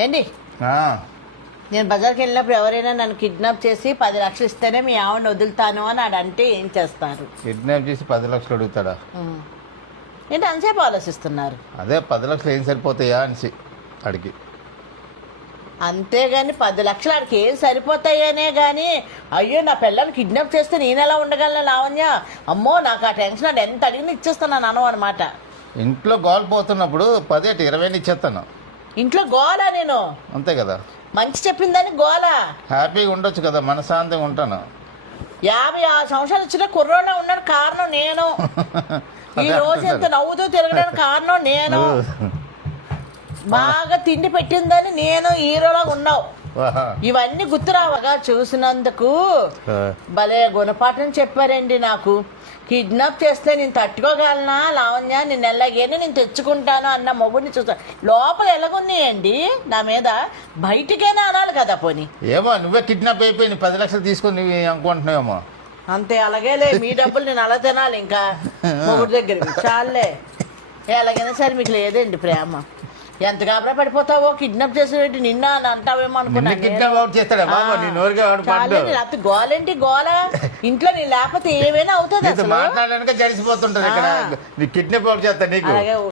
ఏంటి ఆ, నేను బజార్కి వెళ్ళినప్పుడు ఎవరైనా నన్ను కిడ్నాప్ చేసి 10 లక్షలు ఇస్తేనే మీ ఆవిడని వదులుతాను అని ఆడంటే ఏం చేస్తారు? కిడ్నాప్ చేసి 10 లక్షలు అడుగుతాడా? ఏంటి అంతసేపు ఆలోచిస్తున్నారు? అదే 10 లక్షలు ఏం సరిపోతాయా అనేసి అడిగి. అంతేగాని 10 లక్షలు ఆడికి ఏం సరిపోతాయనే కానీ అయ్యో నా పిల్లల్ని కిడ్నాప్ చేస్తే నేను ఎలా ఉండగలను లావణ్య, అమ్మో నాకు ఆ టెన్షన్ అది ఎంత అడిగినా ఇచ్చేస్తున్నాను అను అనమాట. ఇంట్లో గోల్ పోతున్నప్పుడు 10 20 ఇచ్చేస్తాను. ఇంట్లో గోలా నేను? అంతే కదా, మంచి చెప్పిందని గోలా. హ్యాపీగా ఉండొచ్చు కదా, మనశాంతిగా ఉంటాను. 56 సంవత్సరాలు వచ్చిన కుర్రోళ్ళ ఉన్నాడు, కారణం నేను. ఈ రోజు ఎంత నవ్వుతూ తిరగడానికి కారణం నేను. బాగా తిండి పెట్టిందని నేను హీరోలా ఉన్నావు. ఇవన్నీ గుర్తురావగా చూసినందుకు భలే గుణపాఠం చెప్పారండి నాకు. కిడ్నాప్ చేస్తే నేను తట్టుకోగలనా లావణ్య, నేను ఎలాగైనా నేను తెచ్చుకుంటాను అన్న మొగుడిని చూసా. లోపల ఎలాగున్నాయండి నా మీద, బయటికైనా అనాలి కదా పోనీ. ఏమో నువ్వే కిడ్నాప్ అయిపోయి 10 లక్షలు తీసుకొని నువ్వు అనుకుంటున్నావేమో. అంతే, అలాగేలే మీ డబ్బులు నేను అలా తినాలి ఇంకా మొగుడి దగ్గర. చాలే, ఎలాగైనా సరే మీకు లేదండి ప్రేమ. ఎంత గాబరా పడిపోతావో, కిడ్నాప్ చేసేటి నిన్న అని అంటావేమో అనుకున్నాను. గోలేంటి గోల, ఇంట్లో నీ లేకపోతే ఏమైనా అవుతుంది. మాట్లాడడానికి జరిసిపోతుంటది ఇక్కడ, కిడ్నాప్ అవుట్ చేస్తా నీకు.